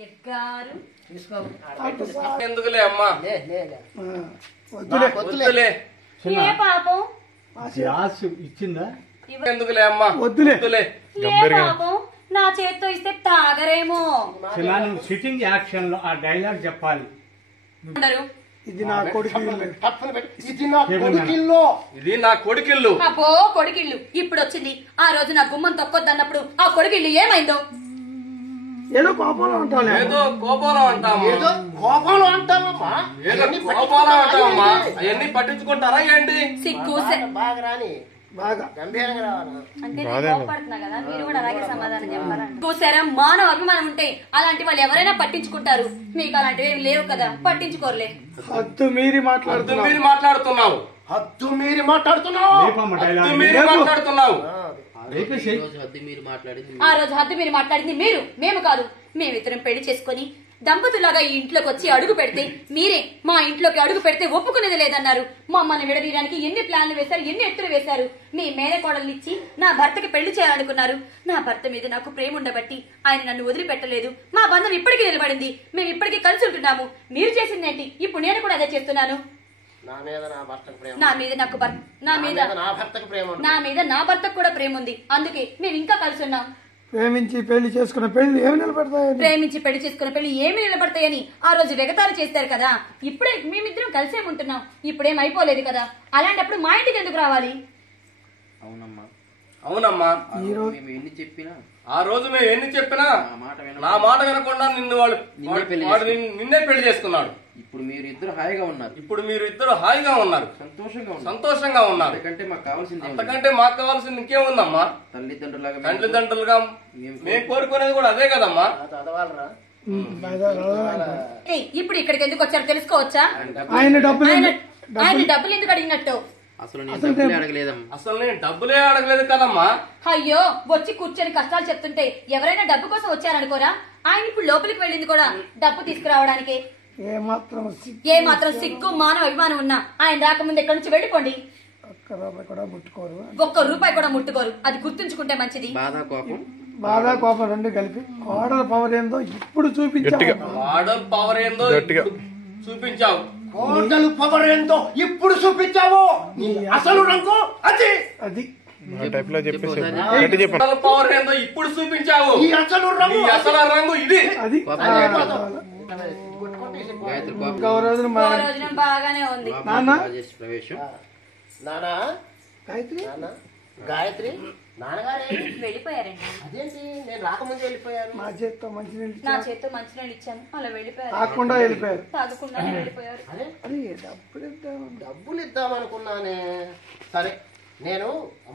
ఎగ్గారు ఎందుకులే అమ్మా వద్దులే ఏ పాపం ఇచ్చిందా ఎందుకులే అమ్మా వద్దులే ఏ పాపం నా చేత్తో ఇస్తే తాగరేమో. సిట్టింగ్ యాక్షన్ లో ఆ డైలాగ్ చెప్పాలి. ఇది నా కొడుకిల్లు. ఇది నా కొడుకిల్లు. అబ్బో కొడుకిల్లు ఇప్పుడు వచ్చింది. ఆ రోజు నా గుమ్మం తొక్కొద్దన్నప్పుడు ఆ కొడుకిల్లు ఏమైందో? ఏదో కోపంలో ఉంటాం. ఏదో కోపంలో అంటాము. కోపంలో అంటామమ్మా. అవన్నీ పట్టించుకుంటారా ఏంటి? సిగ్గు బాగా రాని బాగా గంభీరంగా రావాలి. అంటే నేను కోపడుతున్నా కదా, మీరు కూడా అలాగే సమాధానం చెప్పాలంటే. చూసారా, మానవ అభిమానం ఉంటే అలాంటి వాళ్ళు ఎవరైనా పట్టించుకుంటారు. మీకు అలాంటివి ఏమి లేవు కదా, పట్టించుకోరులే. హద్దు మీరి మాట్లాడుతున్నావు. ఆ రోజు హద్దు మీరు మాట్లాడింది మీరు, మేము కాదు. మేమిద్దరం పెళ్లి చేసుకుని దంపతులాగా ఈ ఇంట్లోకి వచ్చి అడుగు పెడితే మీరే మా ఇంట్లోకి అడుగు పెడితే ఒప్పుకునేది లేదన్నారు. మమ్మల్ని విడదీయడానికి ఎన్ని ప్లాన్లు వేశారు, ఎన్ని ఎత్తులు వేశారు. మీ మేనకోడల్ని ఇచ్చి నా భర్తకి పెళ్లి చేయాలనుకున్నారు. నా భర్త మీద నాకు ప్రేమ ఉండబట్టి ఆయన నన్ను వదిలిపెట్టలేదు. మా బంధం ఇప్పటికీ నిలబడింది. మేము ఇప్పటికీ కలిసి ఉంటున్నాము. మీరు చేసిందేంటి? ఇప్పుడు నేను కూడా అదే చేస్తున్నాను. నా మీద నా భర్తకు కూడా ప్రేమ ఉంది. అందుకే మేము ఇంకా కలిసి ఉన్నాం. ప్రేమించి పెళ్లి చేసుకున్న పెళ్లి ఏమి నిలబడతాయని ప్రేమించి పెళ్లి చేసుకున్న పెళ్లి ఏమి నిలబడతాయని ఆ రోజు వెగతాలు చేస్తారు కదా. ఇప్పుడే మేమిద్దరం కలిసే ఉంటున్నాం. ఇప్పుడేం అయిపోలేదు కదా. అలాంటప్పుడు మా ఇంటికి ఎందుకు రావాలి? అవునమ్మా ఆ రోజు మేము ఎన్ని చెప్పినా నా మాట వినకుండా నిన్నే పెళ్లి చేసుకున్నాడు. ఇప్పుడు మీరు ఇద్దరు హాయిగా ఉన్నారు. సంతోషంగా ఉన్నారు. అంతకంటే మాకు కావాల్సింది ఇంకేముందమ్మా? తల్లిదండ్రులుగా మేము కోరుకునేది కూడా అదే కదమ్మా. ఇప్పుడు ఇక్కడికి ఎందుకు వచ్చారు తెలుసుకోవచ్చా? ఆయన డబ్బులు ఎందుకు అడిగినట్టు? అసలు నేను డబ్బులే అడగలేదు కదమ్మా. అయ్యో, వచ్చి కూర్చొని కష్టాలు చెప్తుంటే ఎవరైనా డబ్బు కోసం వచ్చారనుకోరా? ఆయన ఇప్పుడు లోపలికి వెళ్ళింది కూడా డబ్బు తీసుకురావడానికి. ఏ మాత్రం సిగ్గు మానవ అభిమానం ఉన్నా ఆయన రాకముందు ఎక్కడి నుంచి వెళ్ళిపోండి. ఒక్క రూపాయి కూడా ముట్టుకోరు. అది గుర్తుంచుకుంటే మంచిది. బాధ కోపం రెండు కలిపి కోడల పవర్ ఏందో ఇప్పుడు చూపించావు. కోడలు పవర్ ఏందో ఇప్పుడు చూపించావు. అసలు రంగు అది అది పవర్ ఏందో ఇప్పుడు చూపించావు. అసలు రంగు ఇది. అది బాగానే ఉంది. గాయత్రి నాన్నగారు వెళ్ళిపోయారండి. అదేంటి నేను రాకముందు వెళ్ళిపోయారు? నా చేత్తో మంచినీళ్ళు ఇచ్చాను, అలా వెళ్ళిపోయారు. తాగకుండా వెళ్ళిపోయారు. తాగకుండానే వెళ్ళిపోయారు. డబ్బులు ఇద్దాం అనుకున్నానే. సరే, నేను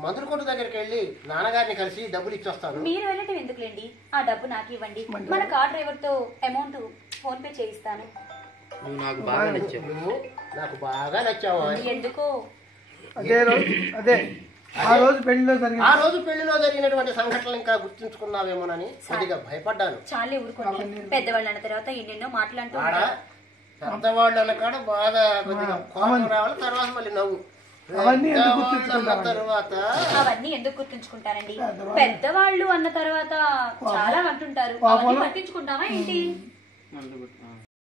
మందుల కొట్టు దగ్గరికి వెళ్ళి నాన్నగారిని కలిసి డబ్బులు ఇచ్చొస్తాను. మీరు వెళ్ళటం ఎందుకులేండి, ఆ డబ్బు నాకు ఇవ్వండి. మన కార్ డ్రైవర్ తో అమౌంట్ ఫోన్ పే చేయిస్తాను. నాకు బాగా నచ్చావు. ఎందుకో అదే ఆ రోజు పెళ్లిలో జరిగినటువంటి సంఘటనలు ఇంకా గుర్తుంచుకున్నావేమోనని కొద్దిగా భయపడ్డాను. చాలే ఊరుకోండి. పెద్దవాళ్ళు అన్న తర్వాత ఎన్నెన్నో మాట్లాడుతూ పెద్దవాళ్ళు అన్న కాడ బాగా కొద్దిగా కోపం రావాలి, తర్వాత మళ్ళీ నవ్వు. అవన్నీ ఎందుకు గుర్తుంచుకుంటారండి? పెద్దవాళ్ళు అన్న తర్వాత చాలా అంటుంటారు. పట్టించుకుంటామా ఏంటి?